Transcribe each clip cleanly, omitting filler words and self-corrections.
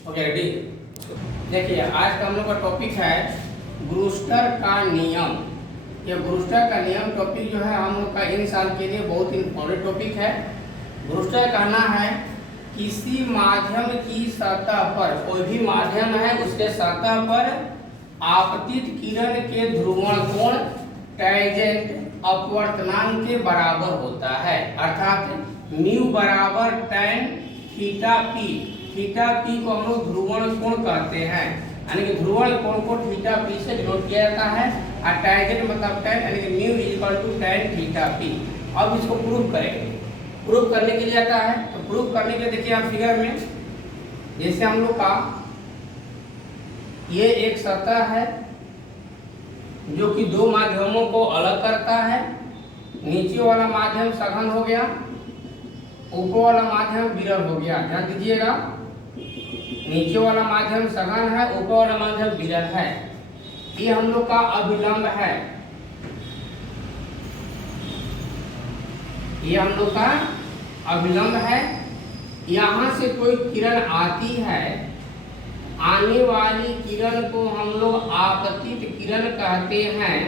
Okay ready. देखिए आज का हम लोग का टॉपिक है ब्रूस्टर का नियम। ये ब्रूस्टर का नियम टॉपिक जो है हम लोग का इन साल के लिए बहुत इम्पोर्टेंट टॉपिक है। ब्रूस्टर कहना है किसी माध्यम की सतह पर, कोई भी माध्यम है उसके सतह पर आपतित किरण के ध्रुवण कोण टैंजेंट अपवर्तनांक के बराबर होता है, अर्थात म्यू बराबर tan theta P. Theta P को हम लोग ध्रुवण कोण कहते हैं, यानी कि ध्रुवण कोण को थीटा पी से डिनोट किया जाता है और टैंजेंट मतलब टैन, यानी कि mu equal to tan theta P. अब इसको प्रूव करेंगे। प्रूव करने के लिए आता है तो प्रूव करने के लिए देखिए आप फिगर में, जैसे हम लोग का ये एक सतह है जो कि दो माध्यमों को अलग करता है। नीचे वाला माध्यम सघन हो गया, ऊपर वाला माध्यम विरल हो गया। ध्यान दीजिएगा, नीचे वाला माध्यम सघन है, ऊपर वाला माध्यम विरल है। ये हम लोग का अभिलंब है, ये हम लोग का अभिलंब है। यहाँ से कोई किरण आती है, आने वाली किरण को हम लोग आपतित किरण कहते हैं।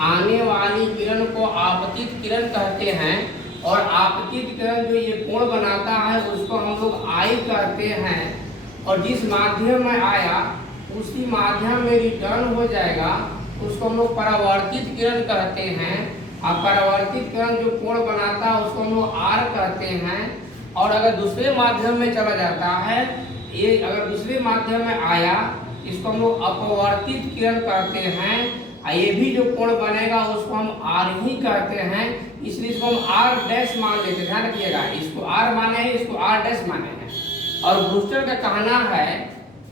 आने वाली किरण को आपतित किरण कहते हैं और आपतित किरण जो ये कोण बनाता है उसको हम लोग आई कहते हैं। और जिस माध्यम में आया उसी माध्यम में रिटर्न हो जाएगा, उसको हम लोग परावर्तित किरण कहते हैं। और परावर्तित किरण जो कोण बनाता है उसको हम लोग आर कहते हैं। और अगर दूसरे माध्यम में चला जाता है, ये अगर दूसरे माध्यम में आया इसको हम लोग अपवर्तित किरण कहते हैं। ये भी जो कोण बनेगा उसको हम आर ही कहते हैं, इसलिए इसको हम आर डैश मान लेते हैं। ध्यान रखिएगा, इसको आर माने हैं, इसको आर डैश माने हैं। और ब्रूस्टर का कहना है,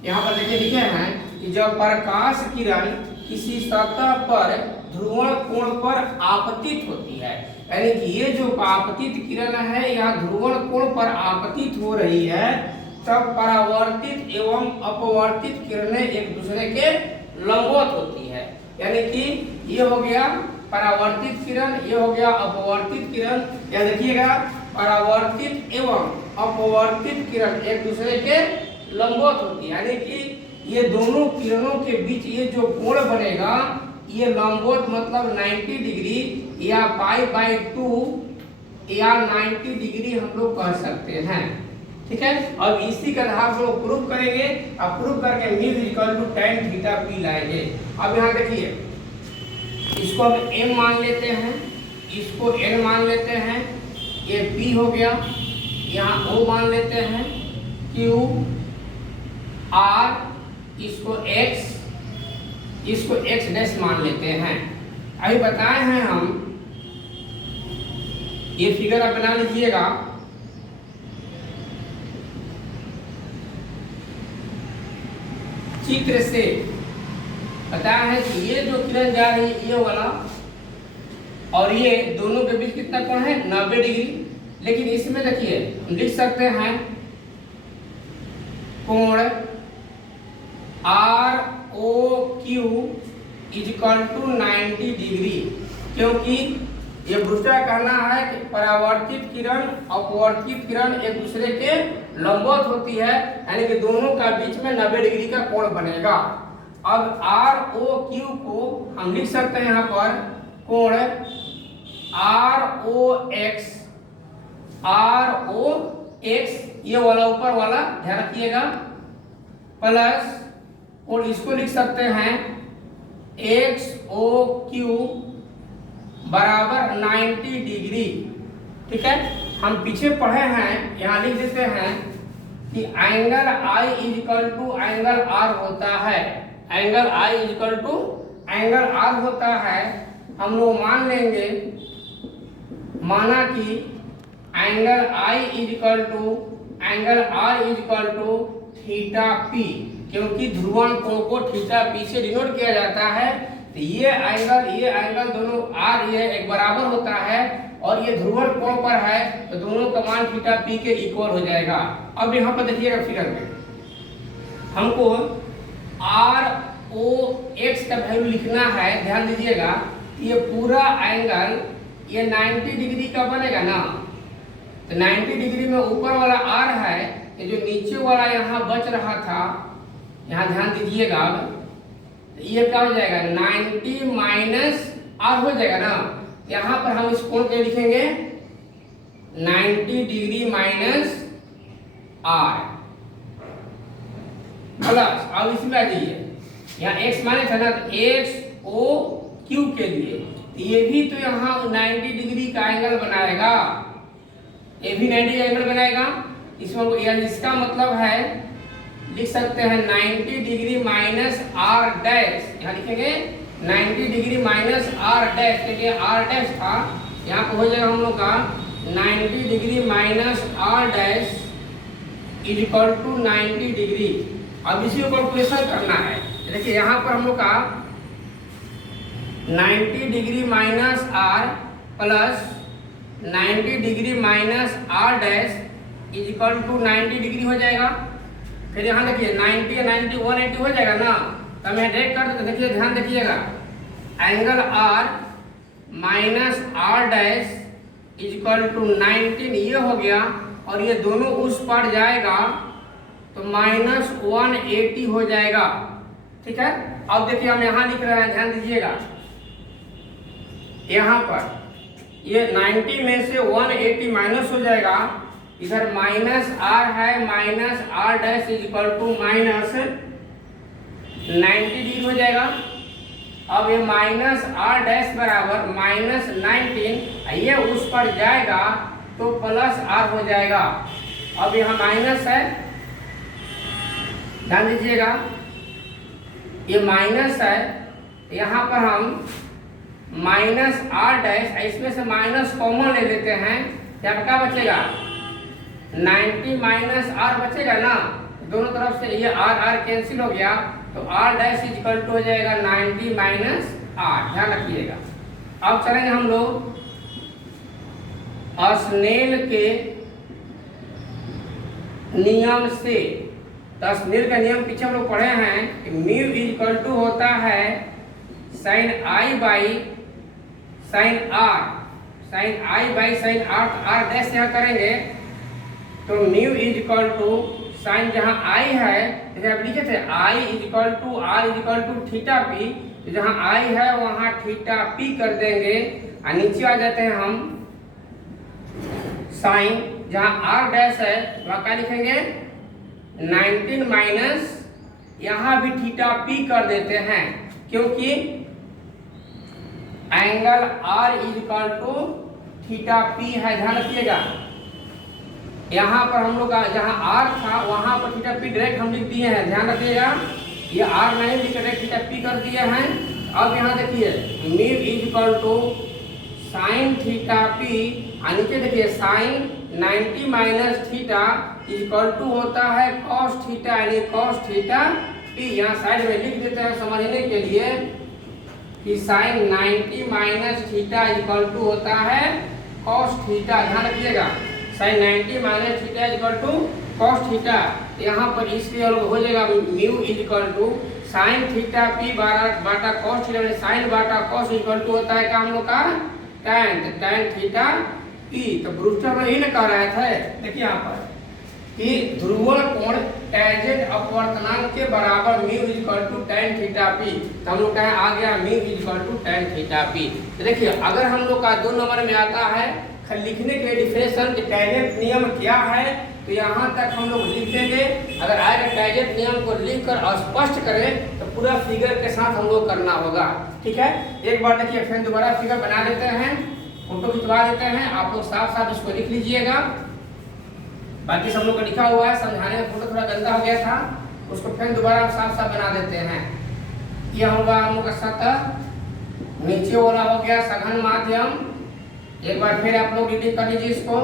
यहाँ पर देखिए लिखे हैं कि जब प्रकाश किरण किसी सतह पर ध्रुवण कोण पर आपतित होती है, यानी कि ये जो आपतित किरण है यह ध्रुवण कोण पर आपतित हो रही है, तब परावर्तित एवं अपवर्तित किरणें एक दूसरे के लंबवत होती है। यानी कि ये हो गया परावर्तित किरण, ये हो गया अपवर्तित किरण। या देखिएगा, परावर्तित एवं अपवर्तित किरण एक दूसरे के लंबवत होती है, यानी कि ये दोनों किरणों के बीच ये जो कोण बनेगा ये लंबवत मतलब 90 डिग्री या π/2 या 90 डिग्री हम लोग कह सकते हैं। ठीक है, अब इसी का आधार पर लोग प्रूव करेंगे। अब प्रूव करके mu equal to tan theta P लाएंगे। अब यहाँ देखिए, इसको हम m मान लेते हैं, इसको n मान लेते हैं, ये p हो गया, यहाँ o मान लेते हैं, q r, इसको x, इसको x डैश मान लेते हैं। अभी बताए हैं हम, ये फिगर आप बना लीजिएगा। चित्र से बताया है कि ये जो किरण जा रही है ये वाला और ये दोनों के बीच कितना कोण है, 90 डिग्री। लेकिन इसमें देखिए हम लिख सकते हैं कोण R O Q equal to 90 degree, क्योंकि ये ब्रूस्टर कहना है कि परावर्तित किरण अपवर्तित किरण एक दूसरे के लंबवत होती है, यानी कि दोनों का बीच में 90 डिग्री का कोण बनेगा। अब आर ओ क्यू को हम लिख सकते हैं यहाँ पर कोण R O X, R O X ये वाला ऊपर वाला ध्यान रखिएगा, प्लस और इसको लिख सकते हैं एक्स ओ क्यू बराबर 90 डिग्री। ठीक है, हम पीछे पढ़े हैं, यहाँ लिख देते हैं कि angle I equal to angle R होता है। Angle I equal to angle R होता है। हम लोग मान लेंगे, माना कि angle I equal to angle R equal to theta P, क्योंकि ध्रुवण कोण को थीटा पी से डिनोट किया जाता है। तो ये एंगल दोनों आर ये एक बराबर होता है और ये ध्रुवण कोण पर है, तो दोनों का मान थीटा पी के इक्वल हो जाएगा। अब यहाँ पर देखिएगा फिगर में हमको आर ओ एक्स का वैल्यू लिखना है। ध्यान दीजिएगा, ये पूरा एंगल ये 90 डिग्री का बनेगा ना, तो 90 डिग्री में ऊपर वाला आर है कि जो नीचे वाला यहाँ बच रहा था, यहाँ ध्यान दीजिएगा, अब ये क्या हो जाएगा 90 माइनस आर हो जाएगा ना। यहाँ पर हम इस कोण के लिखेंगे 90 डिग्री माइनस आर प्लस, अब इसमें आ जाइए यहाँ x माइनस है ना, तो एक्स ओ क्यू के लिए ये भी तो यहाँ 90 डिग्री का एंगल बनाएगा, ये भी 90 एंगल बनाएगा। इसमें इसका मतलब है लिख सकते हैं 90 डिग्री माइनस आर डैश, यहाँ लिखेंगे 90 डिग्री माइनस आर डैश, क्योंकि आर डैश था, यहाँ पर हो जाएगा हम लोग का 90 degree minus R dash is equal to 90 degree. अब इसी को कैलकुलेशन करना है, देखिए यहाँ पर हम लोग का 90 degree minus R plus 90 degree minus R dash is equal to 90 degree हो जाएगा। फिर यहाँ देखिए 90 90 180 हो जाएगा ना, तो मैं डायरेक्ट कर देते, देखिए ध्यान देखिएगा, angle R minus R dash is equal to 19 ये हो गया, और ये दोनों उस पर जाएगा तो माइनस 180 हो जाएगा। ठीक है, अब देखिए हम यहाँ लिख रहे हैं, ध्यान दीजिएगा, यहाँ पर ये 90 में से 180 माइनस हो जाएगा, इधर माइनस आर है, minus R dash is equal to minus 90 degree हो जाएगा। अब ये माइनस आर डैश बराबर माइनस 19, ये उस पर जाएगा तो प्लस आर हो जाएगा। अब यहाँ माइनस है, ध्यान दीजिएगा, ये माइनस है, यहाँ पर हम माइनस आर डैश, इसमें से माइनस कॉमन ले लेते हैं, यहाँ क्या बचेगा 90 माइनस आर बचेगा ना, दोनों तरफ से ये आर आर कैंसिल हो गया, तो R dash is equal to हो जाएगा 90 माइनस आर, ध्यान रखिएगा। अब चलेंगे हम लोग स्नेल के नियम से, तो स्नेल का नियम पीछे हम लोग पढ़े हैं कि म्यू इज इक्वल टू होता है sine I by sine R, sine I by sine R, R dash यहाँ करेंगे तो mu is equal to sine, जहाँ आई है जैसे आप लिखे थे I is equal to R is equal to theta P, तो जहाँ आई है वहाँ थीटा पी कर देंगे, और नीचे आ जाते हैं हम साइन, जहाँ आर डैश है वहाँ क्या लिखेंगे 19 माइनस, यहाँ भी थीटा पी कर देते हैं, क्योंकि angle R is equal to theta P है, ध्यान रखिएगा। यहाँ पर हम लोग का जहाँ आर था वहाँ पर थीटा पी डायरेक्ट हम लिख दिए हैं, ध्यान रखिएगा, ये आर नहीं लिख डायरेक्ट थीटा पी कर दिए हैं। अब यहाँ देखिए mu is equal to sine theta P, और नीचे देखिए sine 90 minus theta is equal to होता है कॉस थीटा, यानी कॉस थीटा पी। यहाँ साइड में लिख देते हैं समझने के लिए कि sine 90 minus theta is equal to होता है कॉस थीटा, ध्यान रखिएगा, sine 90 minus theta is equal to cos theta. यहाँ पर इसलिए हो जाएगा mu is equal to sine theta P बाटा कॉस थीटा, साइन बाटा कॉस इज इक्वल टू होता है क्या हम लोग का टैन, तो टैन थीटा पी। तो ब्रूस्टर में यही ना कह रहे थे, देखिए यहाँ पर कि ध्रुवण कोण टैंजेंट अपवर्तनांक के बराबर mu is equal to tan theta P, तो हम लोग कहें आ गया mu is equal to tan theta P. तो देखिए अगर हम लोग का 2 नंबर में आता है लिखने के लिए डिफरेंशियल टैंजेंट नियम क्या है, तो यहाँ तक हम लोग लिख देंगे। अगर आएगा टैंजेंट नियम को लिखकर स्पष्ट करें तो पूरा फिगर के साथ हम लोग करना होगा, ठीक है। एक बार देखिए फिर दोबारा फिगर बना लेते हैं, फोटो खिंचवा देते हैं, आप लोग साफ साफ इसको लिख लीजिएगा। बाकी सब लोग का लिखा हुआ है, समझाने में फोटो थोड़ा गंदा हो गया था, उसको फिर दोबारा साफ साफ बना देते हैं। ये होगा हम लोग का सतह, नीचे वाला हो गया सघन माध्यम। एक बार फिर आप लोग रीडिंग कर लीजिए इसको,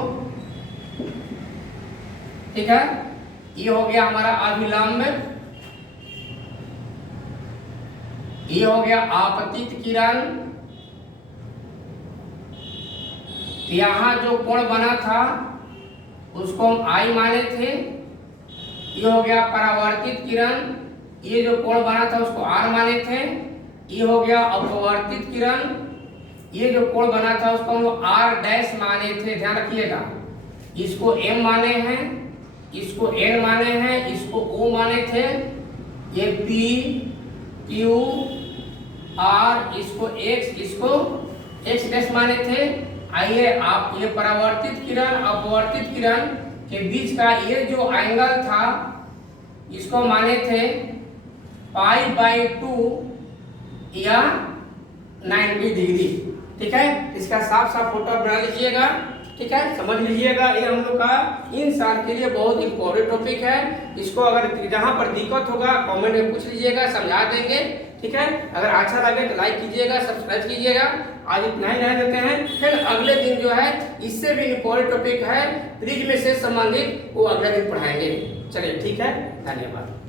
ठीक है। ये हो गया हमारा अभिलंब, ये हो गया आपतित किरण। यहाँ जो कोण बना था उसको हम आई माने थे। ये हो गया परावर्तित किरण, ये जो कोण बना था उसको आर माने थे। ये हो गया अपवर्तित किरण, ये जो कोण बना था उसको हम आर डैश माने थे, ध्यान रखिएगा। इसको एम माने हैं, इसको N माने हैं, इसको O माने थे, ये P Q R, इसको X, इसको X डैश माने थे। आइए आप ये परावर्तित किरण अपवर्तित किरण के बीच का ये जो एंगल था इसको माने थे π/2 या 90 डिग्री। ठीक है, इसका साफ साफ फोटो बना लीजिएगा। ठीक है, समझ लीजिएगा, ये हम लोग का इन साल के लिए बहुत इंपॉर्टेंट टॉपिक है। इसको अगर जहाँ पर दिक्कत होगा कमेंट में पूछ लीजिएगा, समझा देंगे। ठीक है, अगर अच्छा लगे तो लाइक कीजिएगा, सब्सक्राइब कीजिएगा। आज इतना ही रहने देते हैं, फिर अगले दिन जो है इससे भी इंपॉर्टेंट टॉपिक है प्रिज्म से संबंधित, वो अगले दिन पढ़ाएंगे। चलिए ठीक है, धन्यवाद।